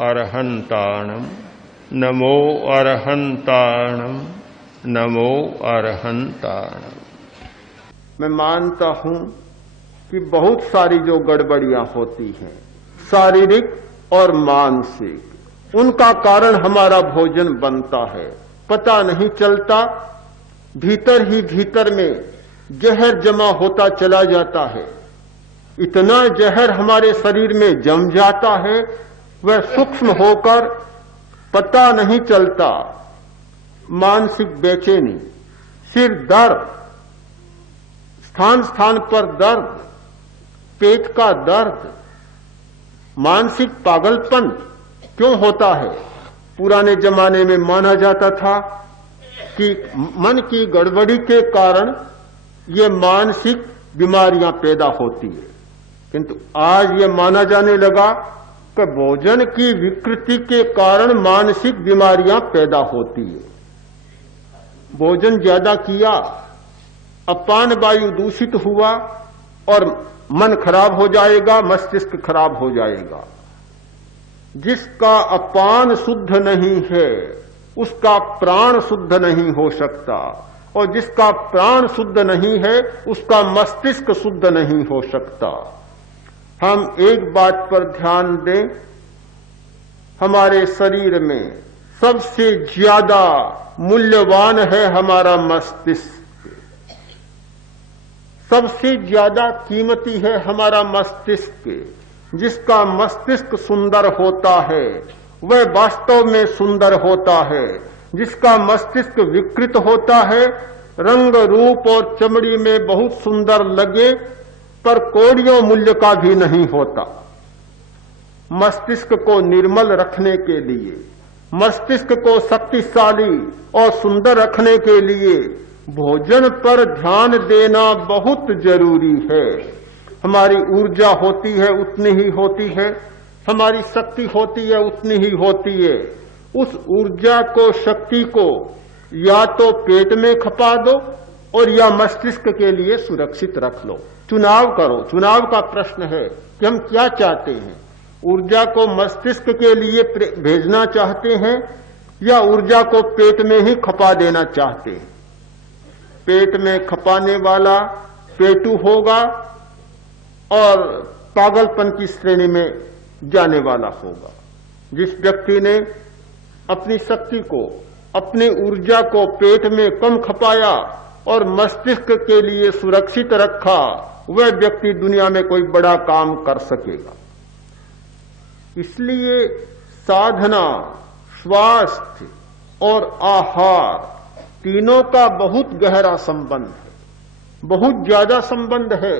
अरहंताणम नमो अरहंताणम नमो अरहंताणम। मैं मानता हूं कि बहुत सारी जो गड़बड़ियां होती हैं शारीरिक और मानसिक, उनका कारण हमारा भोजन बनता है, पता नहीं चलता। भीतर ही भीतर में जहर जमा होता चला जाता है, इतना जहर हमारे शरीर में जम जाता है, वह सूक्ष्म होकर पता नहीं चलता। मानसिक बेचैनी, सिर दर्द, स्थान स्थान पर दर्द, पेट का दर्द, मानसिक पागलपन क्यों होता है? पुराने जमाने में माना जाता था कि मन की गड़बड़ी के कारण ये मानसिक बीमारियां पैदा होती है, किंतु आज ये माना जाने लगा कि भोजन की विकृति के कारण मानसिक बीमारियां पैदा होती है। भोजन ज्यादा किया, अपान वायु दूषित हुआ और मन खराब हो जाएगा, मस्तिष्क खराब हो जाएगा। जिसका अपान शुद्ध नहीं है उसका प्राण शुद्ध नहीं हो सकता, और जिसका प्राण शुद्ध नहीं है उसका मस्तिष्क शुद्ध नहीं हो सकता। हम एक बात पर ध्यान दें, हमारे शरीर में सबसे ज्यादा मूल्यवान है हमारा मस्तिष्क, सबसे ज्यादा कीमती है हमारा मस्तिष्क। जिसका मस्तिष्क सुंदर होता है वह वास्तव में सुंदर होता है, जिसका मस्तिष्क विकृत होता है, रंग रूप और चमड़ी में बहुत सुंदर लगे पर कोड़ियों मूल्य का भी नहीं होता। मस्तिष्क को निर्मल रखने के लिए, मस्तिष्क को शक्तिशाली और सुंदर रखने के लिए भोजन पर ध्यान देना बहुत जरूरी है। हमारी ऊर्जा होती है उतनी ही होती है, हमारी शक्ति होती है उतनी ही होती है। उस ऊर्जा को, शक्ति को या तो पेट में खपा दो और या मस्तिष्क के लिए सुरक्षित रख लो। चुनाव करो। चुनाव का प्रश्न है कि हम क्या चाहते हैं, ऊर्जा को मस्तिष्क के लिए भेजना चाहते हैं या ऊर्जा को पेट में ही खपा देना चाहते हैं। पेट में खपाने वाला पेटू होगा और पागलपन की श्रेणी में जाने वाला होगा। जिस व्यक्ति ने अपनी शक्ति को, अपनी ऊर्जा को पेट में कम खपाया और मस्तिष्क के लिए सुरक्षित रखा, वह व्यक्ति दुनिया में कोई बड़ा काम कर सकेगा। इसलिए साधना, स्वास्थ्य और आहार तीनों का बहुत गहरा संबंध है, बहुत ज्यादा संबंध है।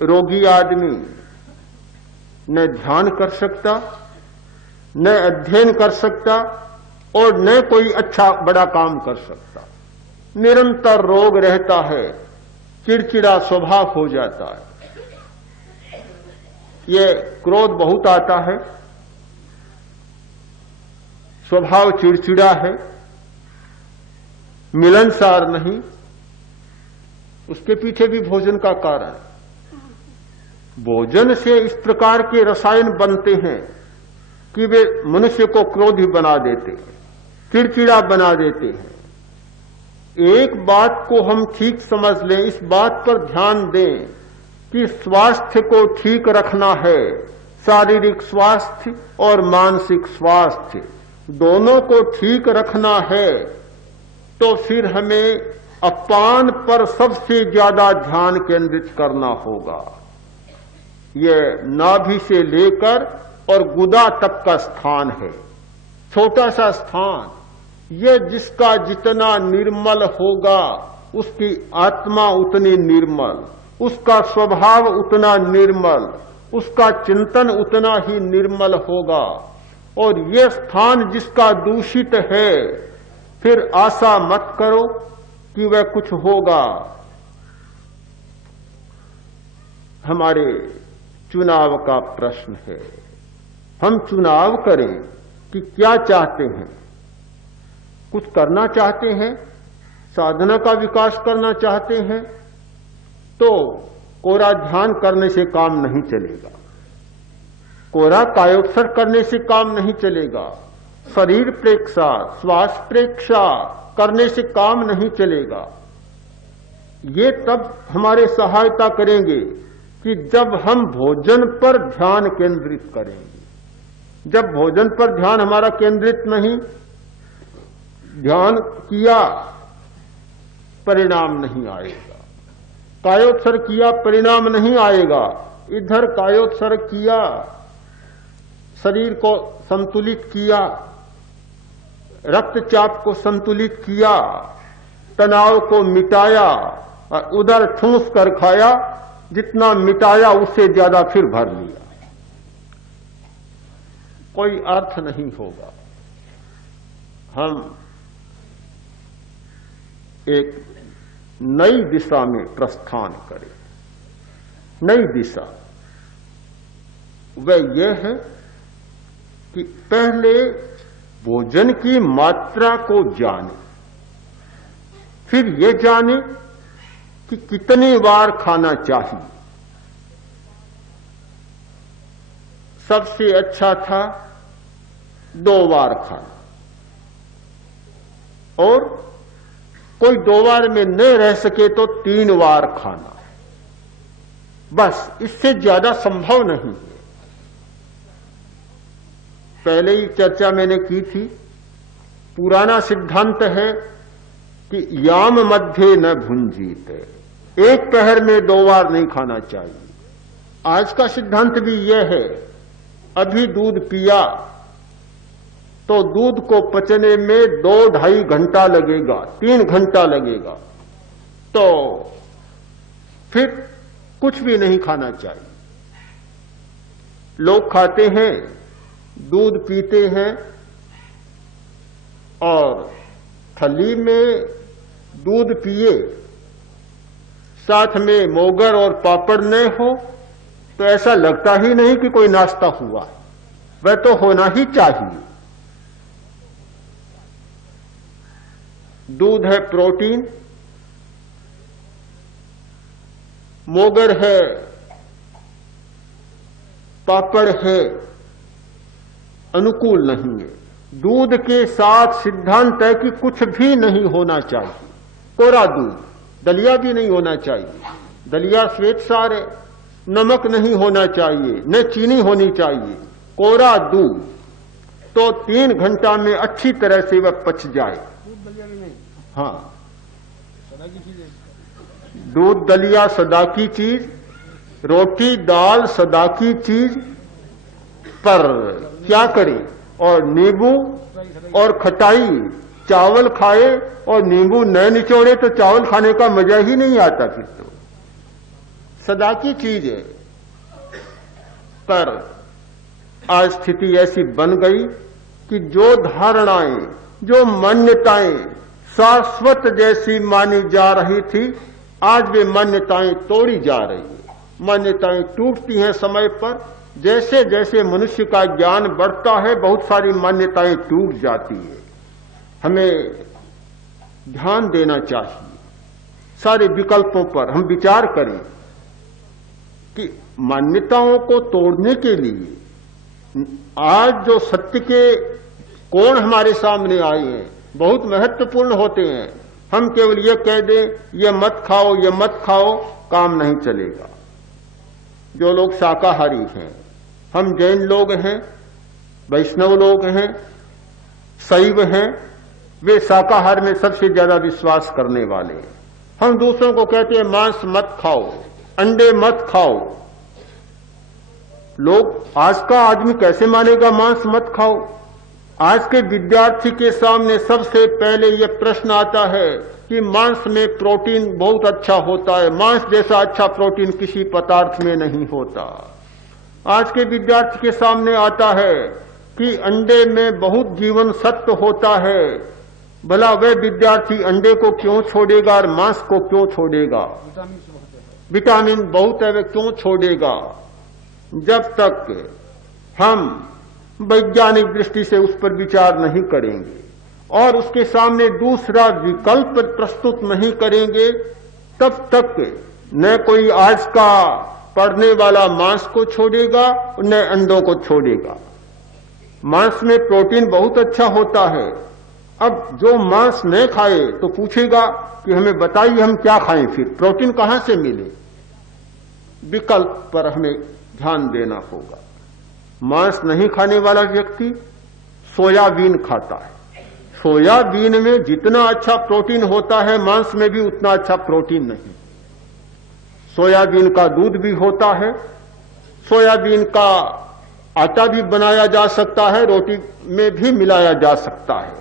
रोगी आदमी न ध्यान कर सकता, न अध्ययन कर सकता और न कोई अच्छा बड़ा काम कर सकता। निरंतर रोग रहता है, चिड़चिड़ा स्वभाव हो जाता है, ये क्रोध बहुत आता है, स्वभाव चिड़चिड़ा है, मिलनसार नहीं। उसके पीछे भी भोजन का कारण। भोजन से इस प्रकार के रसायन बनते हैं कि वे मनुष्य को क्रोधी बना देते हैं, चिड़चिड़ा बना देते हैं। एक बात को हम ठीक समझ लें, इस बात पर ध्यान दें कि स्वास्थ्य को ठीक रखना है, शारीरिक स्वास्थ्य और मानसिक स्वास्थ्य दोनों को ठीक रखना है, तो फिर हमें अपान पर सबसे ज्यादा ध्यान केंद्रित करना होगा। यह नाभि से लेकर और गुदा तक का स्थान है, छोटा सा स्थान। यह जिसका जितना निर्मल होगा उसकी आत्मा उतनी निर्मल, उसका स्वभाव उतना निर्मल, उसका चिंतन उतना ही निर्मल होगा। और यह स्थान जिसका दूषित है, फिर आशा मत करो कि वह कुछ होगा। हमारे चुनाव का प्रश्न है, हम चुनाव करें कि क्या चाहते हैं। कुछ करना चाहते हैं, साधना का विकास करना चाहते हैं, तो कोरा ध्यान करने से काम नहीं चलेगा। कोरा कायोत्सर्ग करने से काम नहीं चलेगा, शरीर प्रेक्षा, श्वास प्रेक्षा करने से काम नहीं चलेगा। ये तब हमारे सहायता करेंगे कि जब हम भोजन पर ध्यान केंद्रित करेंगे। जब भोजन पर ध्यान हमारा केंद्रित नहीं, ध्यान किया परिणाम नहीं आएगा, कायोत्सर्ग किया परिणाम नहीं आएगा। इधर कायोत्सर्ग किया, शरीर को संतुलित किया, रक्तचाप को संतुलित किया, तनाव को मिटाया, और उधर ठूंस कर खाया, जितना मिटाया उससे ज्यादा फिर भर लिया, कोई अर्थ नहीं होगा। हम एक नई दिशा में प्रस्थान करें। नई दिशा वह यह है कि पहले भोजन की मात्रा को जाने, फिर ये जाने कि कितनी बार खाना चाहिए। सबसे अच्छा था 2 बार खाना, और कोई 2 बार में न रह सके तो 3 बार खाना, बस इससे ज्यादा संभव नहीं है। पहले ही चर्चा मैंने की थी, पुराना सिद्धांत है कि याम मध्य न भुंजीत, एक पहर में 2 बार नहीं खाना चाहिए। आज का सिद्धांत भी यह है, अभी दूध पिया तो दूध को पचने में 2-2.5 घंटा लगेगा, 3 घंटा लगेगा, तो फिर कुछ भी नहीं खाना चाहिए। लोग खाते हैं, दूध पीते हैं, और थली में दूध पिए, साथ में मोगर और पापड़ न हो तो ऐसा लगता ही नहीं कि कोई नाश्ता हुआ। वह तो होना ही चाहिए। दूध है प्रोटीन, मोगर है, पापड़ है, अनुकूल नहीं है। दूध के साथ सिद्धांत है कि कुछ भी नहीं होना चाहिए। कोरा दूध, दलिया भी नहीं होना चाहिए। दलिया श्वेतसार है, नमक नहीं होना चाहिए, न चीनी होनी चाहिए। कोरा दूध तो 3 घंटा में अच्छी तरह से वह पच जाए। हाँ, दूध दलिया सदा की चीज, रोटी दाल सदा की चीज, पर क्या करें? और नींबू और खटाई, चावल खाए और नींबू न निचोड़े तो चावल खाने का मजा ही नहीं आता। फिर तो सदा की चीज है, पर आज स्थिति ऐसी बन गई कि जो धारणाएं, जो मान्यताएं शाश्वत जैसी मानी जा रही थी, आज वे मान्यताएं तोड़ी जा रही है। मान्यताएं टूटती हैं समय पर। जैसे जैसे मनुष्य का ज्ञान बढ़ता है, बहुत सारी मान्यताएं टूट जाती है। हमें ध्यान देना चाहिए, सारे विकल्पों पर हम विचार करें कि मान्यताओं को तोड़ने के लिए आज जो सत्य के कोण हमारे सामने आए हैं, बहुत महत्वपूर्ण होते हैं। हम केवल ये कह दें ये मत खाओ, ये मत खाओ, काम नहीं चलेगा। जो लोग शाकाहारी हैं, हम जैन लोग हैं, वैष्णव लोग हैं, शैव हैं, वे शाकाहार में सबसे ज्यादा विश्वास करने वाले हैं। हम दूसरों को कहते हैं मांस मत खाओ, अंडे मत खाओ। लोग, आज का आदमी कैसे मानेगा मांस मत खाओ? आज के विद्यार्थी के सामने सबसे पहले यह प्रश्न आता है कि मांस में प्रोटीन बहुत अच्छा होता है। मांस जैसा अच्छा प्रोटीन किसी पदार्थ में नहीं होता। आज के विद्यार्थी के सामने आता है कि अंडे में बहुत जीवन सत्व होता है। भला वह विद्यार्थी अंडे को क्यों छोड़ेगा और मांस को क्यों छोड़ेगा? विटामिन बहुत है, वह क्यों छोड़ेगा? जब तक हम वैज्ञानिक दृष्टि से उस पर विचार नहीं करेंगे और उसके सामने दूसरा विकल्प प्रस्तुत नहीं करेंगे, तब तक न कोई आज का पड़ने वाला मांस को छोड़ेगा, न अंडों को छोड़ेगा। मांस में प्रोटीन बहुत अच्छा होता है। अब जो मांस न खाए तो पूछेगा कि हमें बताइए हम क्या खाएं, फिर प्रोटीन कहां से मिले। विकल्प पर हमें ध्यान देना होगा। मांस नहीं खाने वाला व्यक्ति सोयाबीन खाता है। सोयाबीन में जितना अच्छा प्रोटीन होता है, मांस में भी उतना अच्छा प्रोटीन नहीं। सोयाबीन का दूध भी होता है, सोयाबीन का आटा भी बनाया जा सकता है, रोटी में भी मिलाया जा सकता है,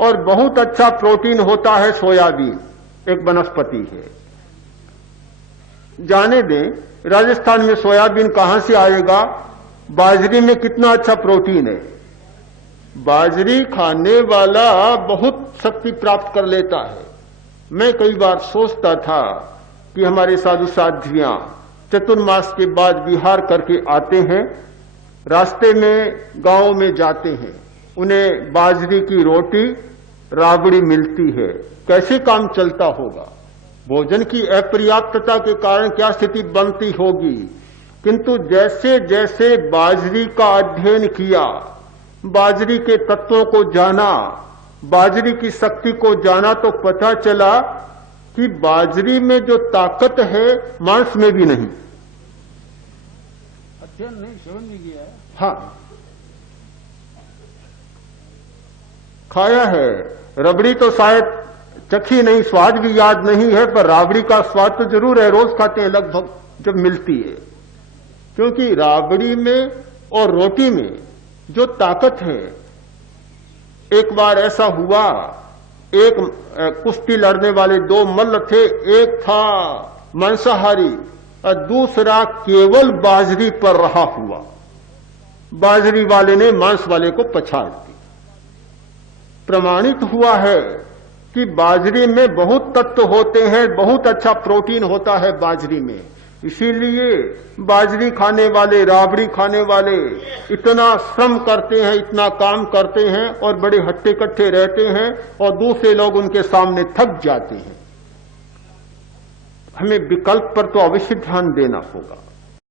और बहुत अच्छा प्रोटीन होता है। सोयाबीन एक वनस्पति है। जाने दें, राजस्थान में सोयाबीन कहां से आएगा, बाजरी में कितना अच्छा प्रोटीन है। बाजरी खाने वाला बहुत शक्ति प्राप्त कर लेता है। मैं कई बार सोचता था कि हमारे साधु साध्वियां चतुर्मास के बाद विहार करके आते हैं, रास्ते में गांव में जाते हैं, उन्हें बाजरी की रोटी राबड़ी मिलती है, कैसे काम चलता होगा। भोजन की अपर्याप्तता के कारण क्या स्थिति बनती होगी। किंतु जैसे जैसे बाजरी का अध्ययन किया, बाजरी के तत्वों को जाना, बाजरी की शक्ति को जाना, तो पता चला कि बाजरी में जो ताकत है मांस में भी नहीं। अध्ययन नहीं, सेवन भी किया है। हाँ, खाया है। रबड़ी तो शायद चखी नहीं, स्वाद भी याद नहीं है, पर राबड़ी का स्वाद तो जरूर है, रोज खाते हैं लगभग जब मिलती है। क्योंकि राबड़ी में और रोटी में जो ताकत है। एक बार ऐसा हुआ, एक कुश्ती लड़ने वाले दो मल्ल थे, एक था मांसाहारी और दूसरा केवल बाजरी पर रहा हुआ। बाजरी वाले ने मांस वाले को पछाड़ दी। प्रमाणित हुआ है कि बाजरी में बहुत तत्व होते हैं, बहुत अच्छा प्रोटीन होता है बाजरी में। इसीलिए बाजरी खाने वाले, राबड़ी खाने वाले इतना श्रम करते हैं, इतना काम करते हैं और बड़े हट्टे कट्टे रहते हैं, और दूसरे लोग उनके सामने थक जाते हैं। हमें विकल्प पर तो अवश्य ध्यान देना होगा।